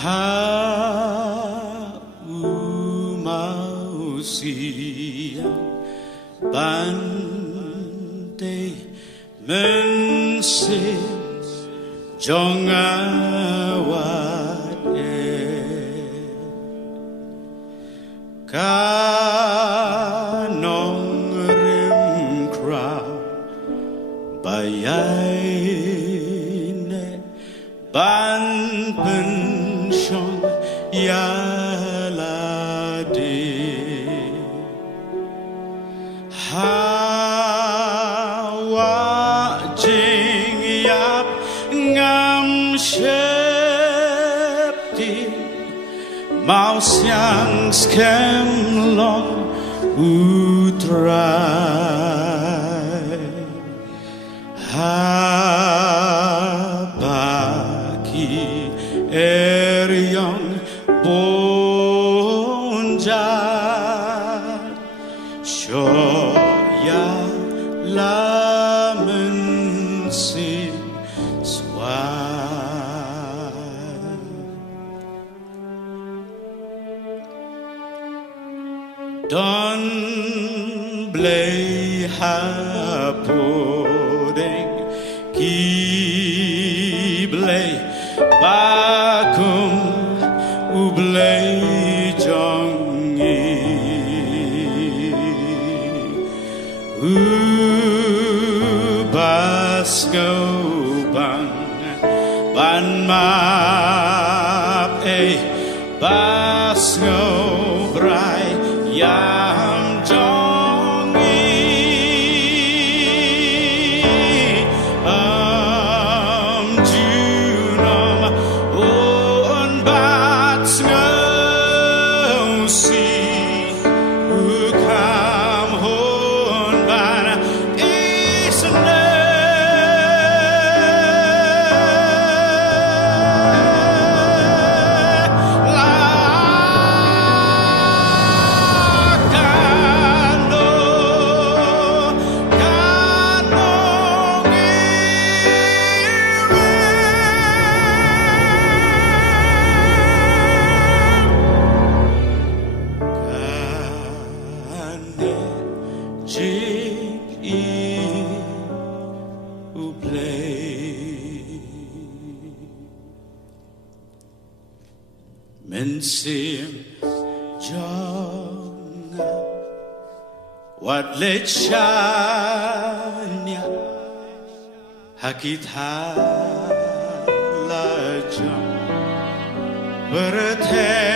Haumausiyang Bante Mensim Jongawat Kanong rim crow Bayayne Ban pensyong Yalade Hawa jing yap ngam shepti Mau siang skem long utrai Habaki eryong bonjat Shoya lamen sim swai Don blay hapodeng Kiblay bakum ublay jongi Basko bang ban map basko brai yam jongi junam on bats si ukam hon ban isne Mensim jonga wat lechanya hakit halajam berteh